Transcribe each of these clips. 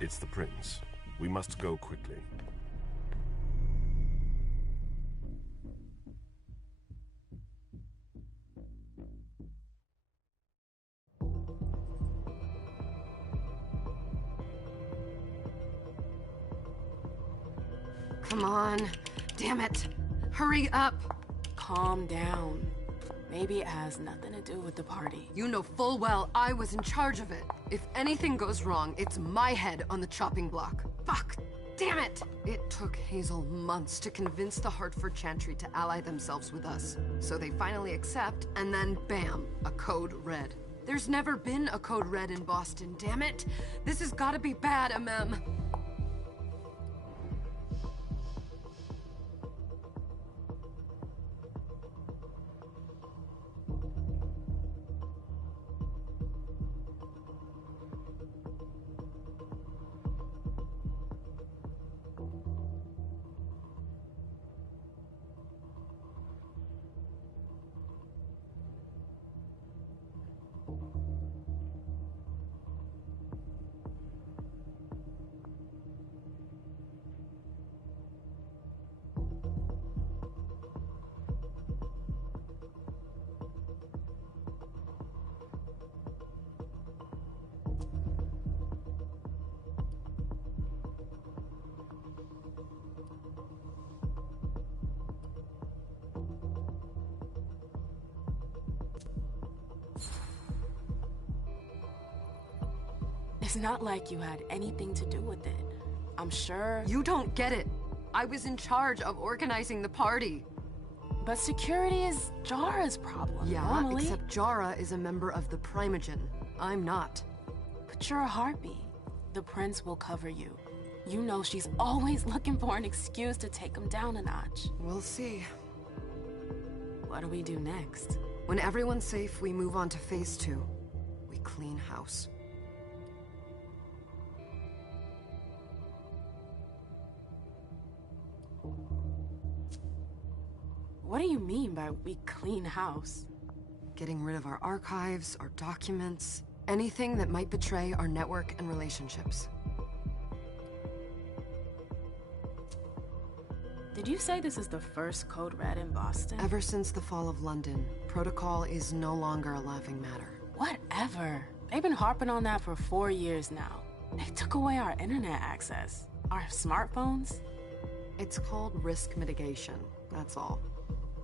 It's the prince. We must go quickly. Come on. Damn it. Hurry up. Calm down. Maybe it has nothing to do with the party. You know full well I was in charge of it. If anything goes wrong, it's my head on the chopping block. Fuck. Damn it! It took Hazel months to convince the Hartford Chantry to ally themselves with us. So they finally accept, and then bam, a code red. There's never been a code red in Boston, damn it! This has gotta be bad, Amem. It's not like you had anything to do with it. I'm sure... You don't get it. I was in charge of organizing the party. But security is Jara's problem, Yeah, normally. except Jara is a member of the Primogen. I'm not. But you're a harpy. The prince will cover you. You know she's always looking for an excuse to take him down a notch. We'll see. What do we do next? When everyone's safe, we move on to phase 2. We clean house. What do you mean by we clean house? Getting rid of our archives, our documents, anything that might betray our network and relationships. Did you say this is the first code red in Boston? Ever since the fall of London, protocol is no longer a laughing matter. Whatever. They've been harping on that for 4 years now. They took away our internet access. Our smartphones. It's called risk mitigation, that's all.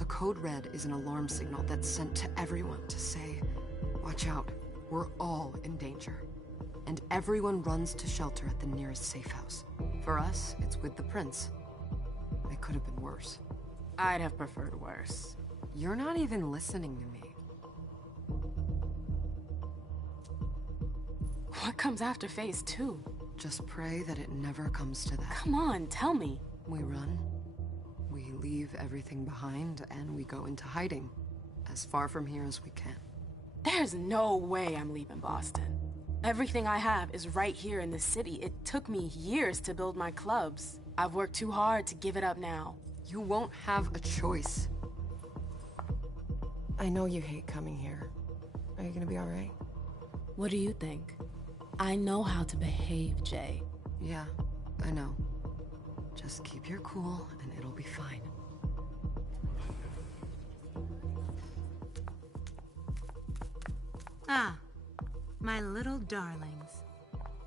A code red is an alarm signal that's sent to everyone to say, watch out, we're all in danger. And everyone runs to shelter at the nearest safe house. For us, it's with the prince. It could have been worse. I'd have preferred worse. You're not even listening to me. What comes after phase 2? Just pray that it never comes to that. Come on, tell me. We run. We leave everything behind, and we go into hiding. As far from here as we can. There's no way I'm leaving Boston. Everything I have is right here in the city. It took me years to build my clubs. I've worked too hard to give it up now. You won't have a choice. I know you hate coming here. Are you gonna be alright? What do you think? I know how to behave, Jay. Yeah, I know. Just keep your cool, and it'll be fine. Ah, my little darlings.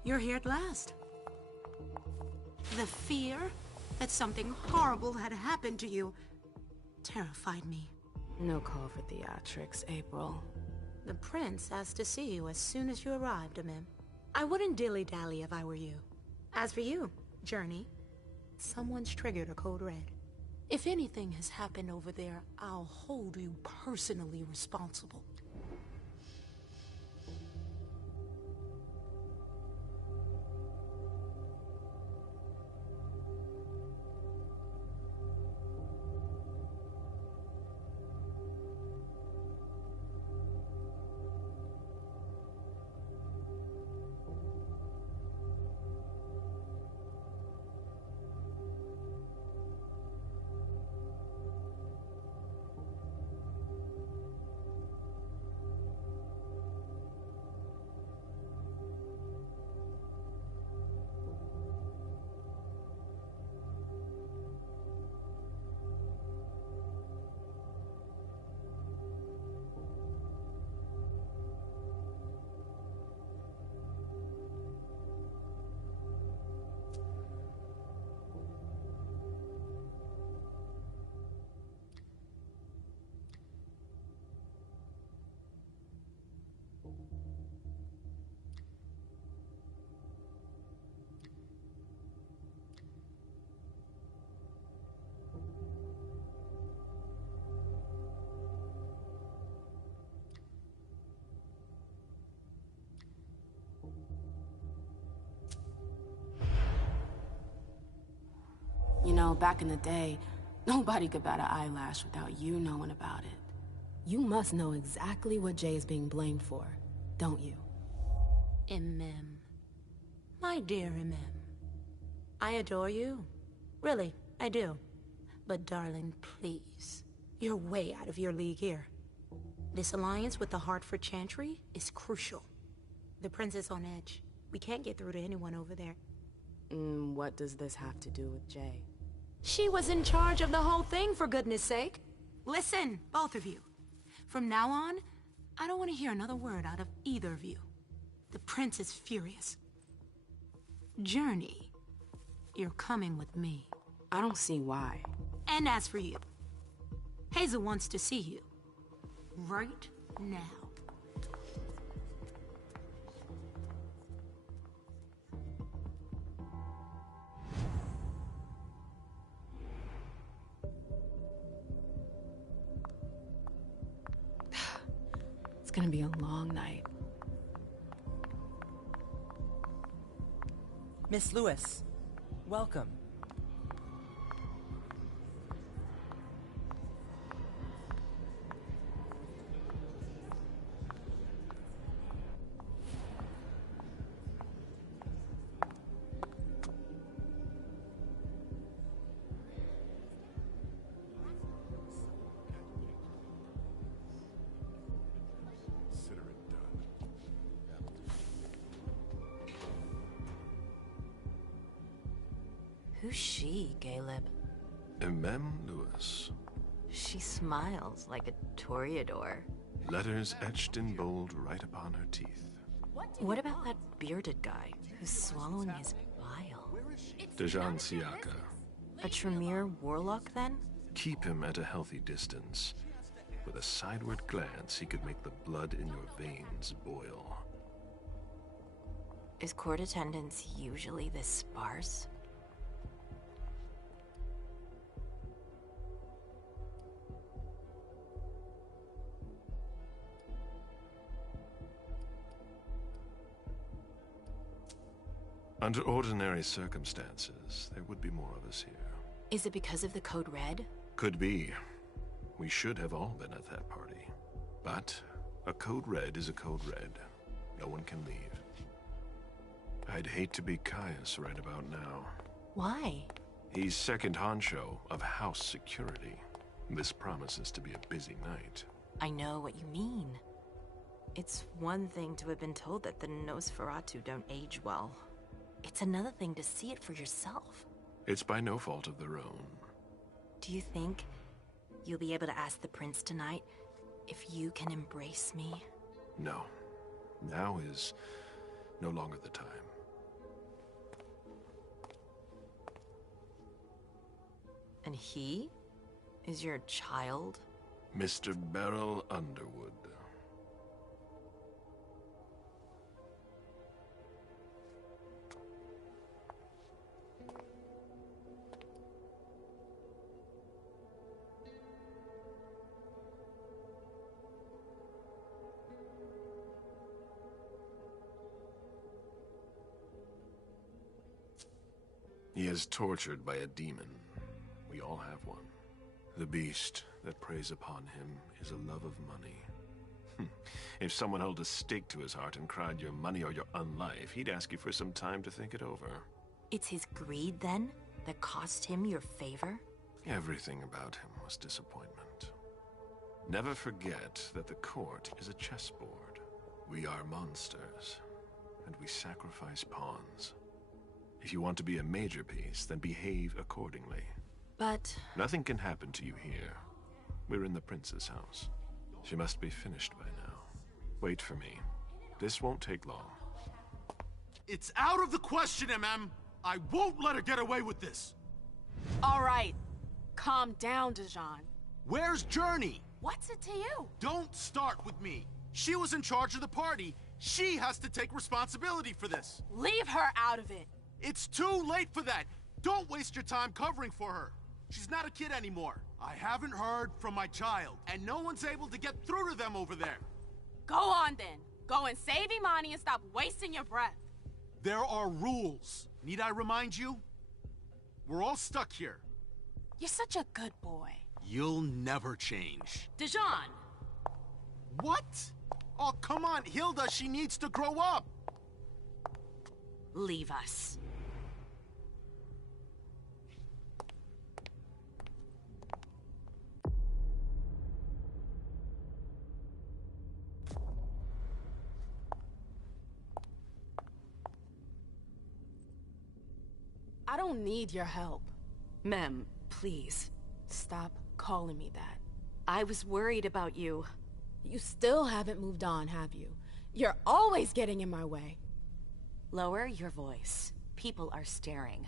You're here at last. The fear that something horrible had happened to you terrified me. No call for theatrics, April. The prince asked to see you as soon as you arrived, Amim. I wouldn't dilly-dally if I were you. As for you, Journey, someone's triggered a code red. If anything has happened over there, I'll hold you personally responsible. know, back in the day, nobody could bat an eyelash without you knowing about it. You must know exactly what Jay is being blamed for, don't you? MM. My dear MM. I adore you. Really, I do. But darling, please. You're way out of your league here. This alliance with the Hartford Chantry is crucial. The prince is on edge. We can't get through to anyone over there. What does this have to do with Jay? She was in charge of the whole thing, for goodness sake. Listen, both of you. From now on, I don't want to hear another word out of either of you. The prince is furious. Journey, you're coming with me. I don't see why. And as for you, Hazel wants to see you. Right now. It's gonna be a long night. Miss Lewis, welcome. Consider it done. Who's she, Caleb? Mem Lewis. She smiles like a toreador. Letters etched in bold right upon her teeth. What about that bearded guy who's swallowing his bile? Dejan Siaka. A Tremere warlock, then? Keep him at a healthy distance. With a sideward glance, he could make the blood in your veins boil. Is court attendance usually this sparse? Under ordinary circumstances, there would be more of us here. Is it because of the Code Red? Could be. We should have all been at that party. But a Code Red is a Code Red. No one can leave. I'd hate to be Caius right about now. Why? He's second honcho of house security. This promises to be a busy night. I know what you mean. It's one thing to have been told that the Nosferatu don't age well. It's another thing to see it for yourself. It's by no fault of their own. Do you think you'll be able to ask the prince tonight if you can embrace me? No. Now is no longer the time. And he is your child? Mr. Beryl Underwood. He is tortured by a demon. We all have one. The beast that preys upon him is a love of money. If someone held a stake to his heart and cried your money or your unlife, he'd ask you for some time to think it over. It's his greed, then, that cost him your favor? Everything about him was disappointment. Never forget that the court is a chessboard. We are monsters, and we sacrifice pawns. If you want to be a major piece, then behave accordingly. But... Nothing can happen to you here. We're in the prince's house. She must be finished by now. Wait for me. This won't take long. It's out of the question, MM! I won't let her get away with this! All right. Calm down, Dejan. Where's Journey? What's it to you? Don't start with me. She was in charge of the party. She has to take responsibility for this. Leave her out of it. It's too late for that. Don't waste your time covering for her. She's not a kid anymore. I haven't heard from my child, and no one's able to get through to them over there. Go on then. Go and save Imani and stop wasting your breath. There are rules. Need I remind you? We're all stuck here. You're such a good boy. You'll never change. Dijon! What? Oh, come on, Hilda, she needs to grow up. Leave us. I don't need your help. Mem, please. Stop calling me that. I was worried about you. You still haven't moved on, have you? You're always getting in my way. Lower your voice. People are staring.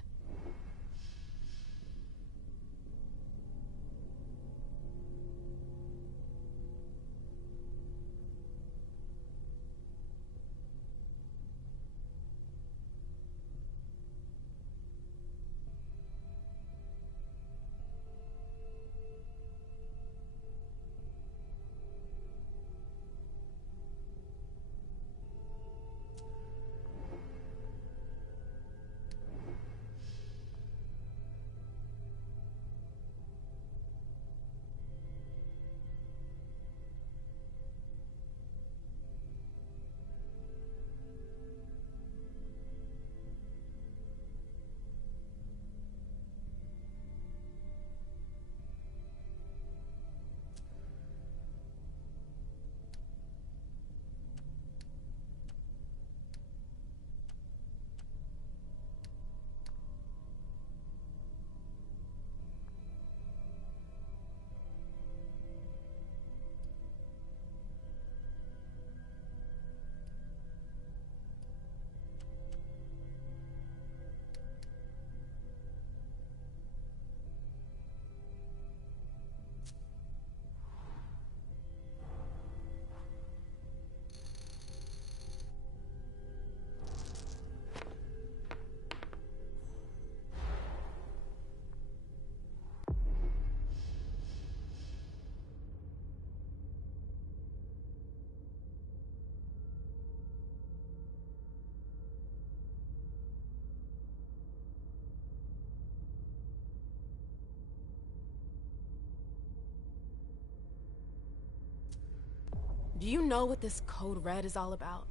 Do you know what this Code Red is all about?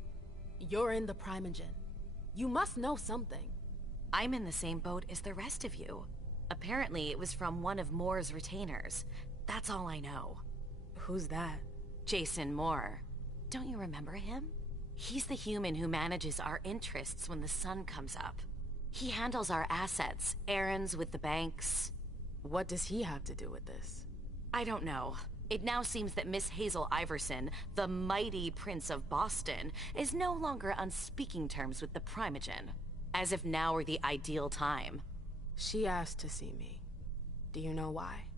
You're in the Primogen. You must know something. I'm in the same boat as the rest of you. Apparently, it was from one of Moore's retainers. That's all I know. Who's that? Jason Moore. Don't you remember him? He's the human who manages our interests when the sun comes up. He handles our assets, errands with the banks. What does he have to do with this? I don't know. It now seems that Miss Hazel Iverson, the mighty Prince of Boston, is no longer on speaking terms with the Primogen. As if now were the ideal time. She asked to see me. Do you know why?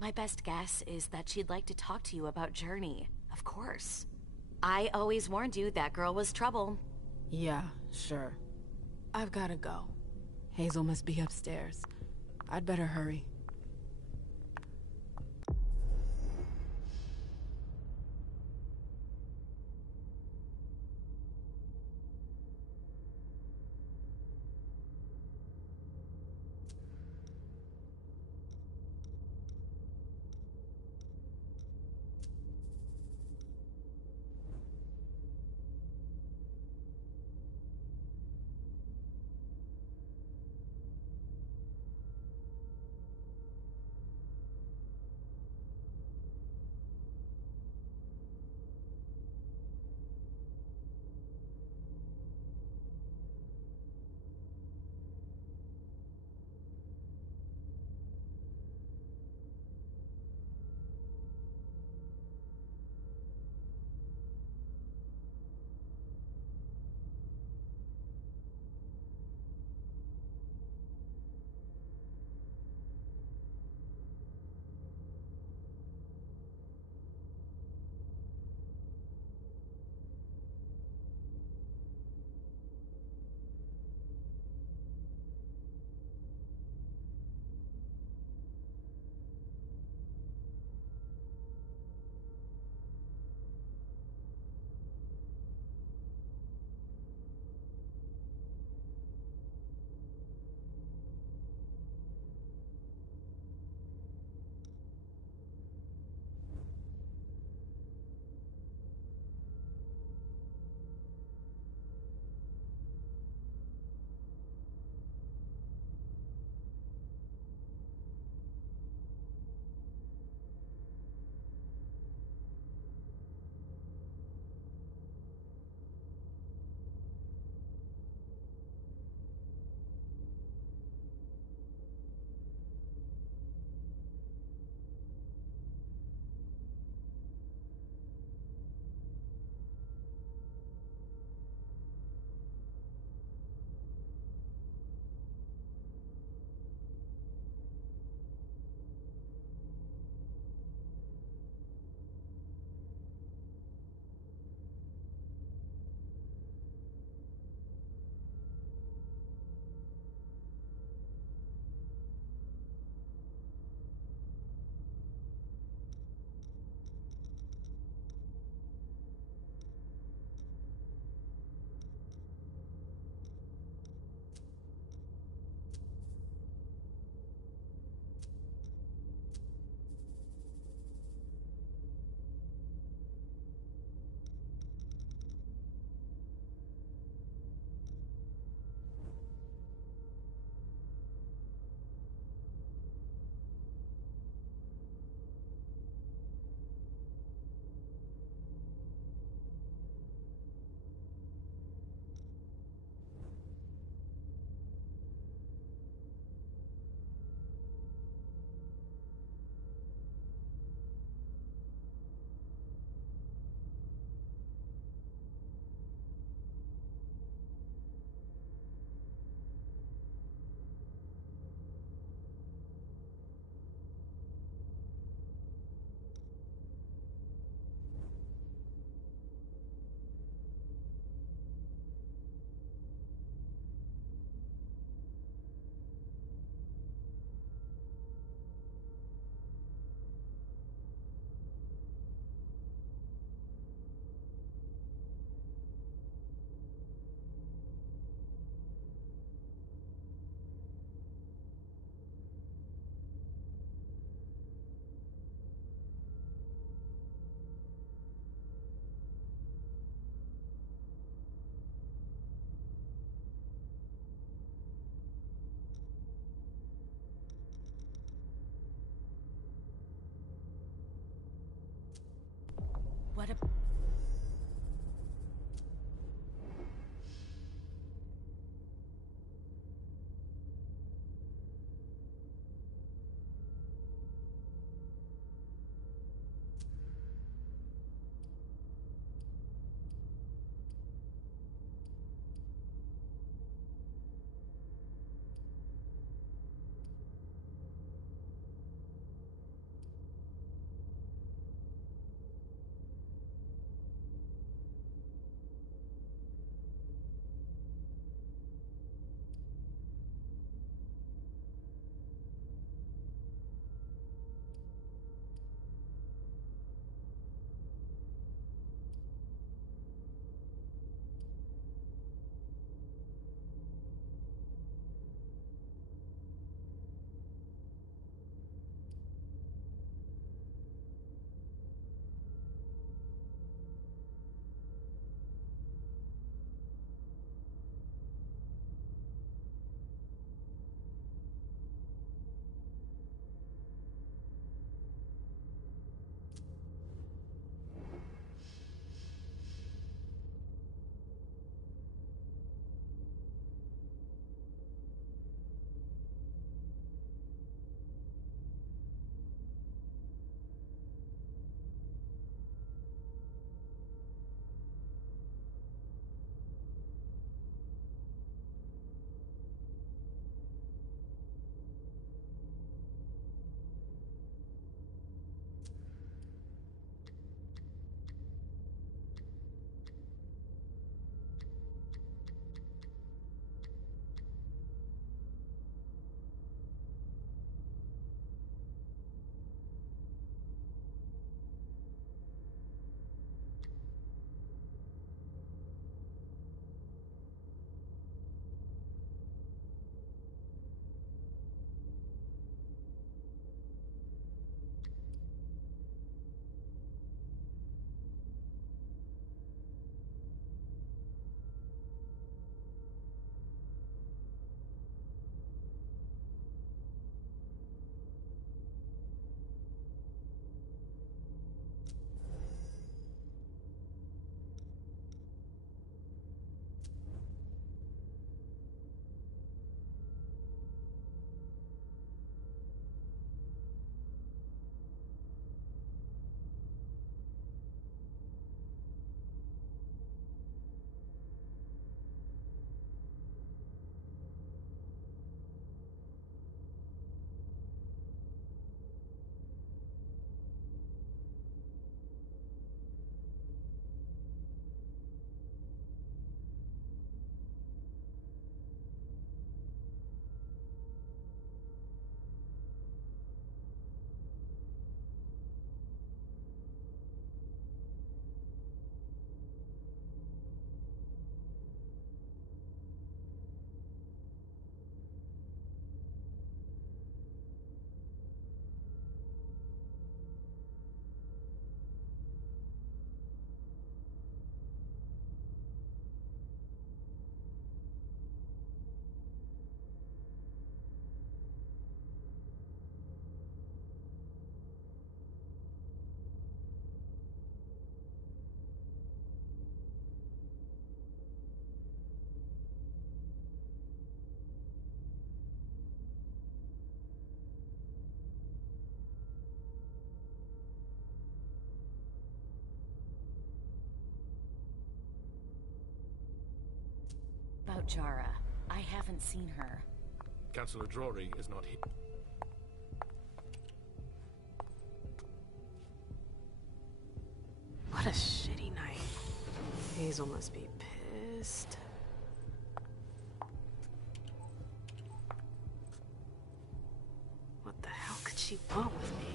My best guess is that she'd like to talk to you about Journey, of course. I always warned you that girl was trouble. Yeah, sure. I've gotta go. Hazel must be upstairs. I'd better hurry. about Jara? I haven't seen her. Councillor Drury is not here. What a shitty night. Hazel must be pissed. What the hell could she want with me?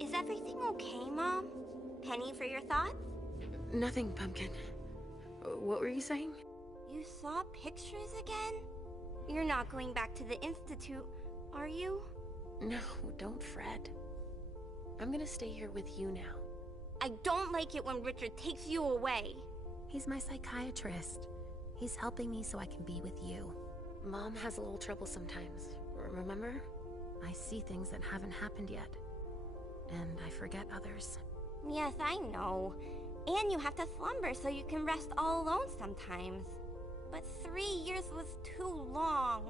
Is everything okay, Mom? Penny for your thoughts? Nothing, Pumpkin. What were you saying? You saw pictures again? You're not going back to the Institute, are you? No, don't fret. I'm gonna stay here with you now. I don't like it when Richard takes you away. He's my psychiatrist. He's helping me so I can be with you. Mom has a little trouble sometimes, remember? I see things that haven't happened yet. And I forget others. Yes, I know. And you have to slumber so you can rest all alone sometimes. But 3 years was too long.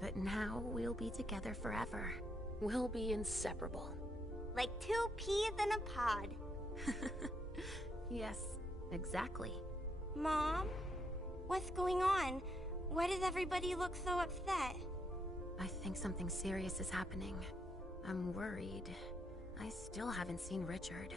But now we'll be together forever. We'll be inseparable. Like 2 peas in a pod. Yes, exactly. Mom? What's going on? Why does everybody look so upset? I think something serious is happening. I'm worried. I still haven't seen Richard.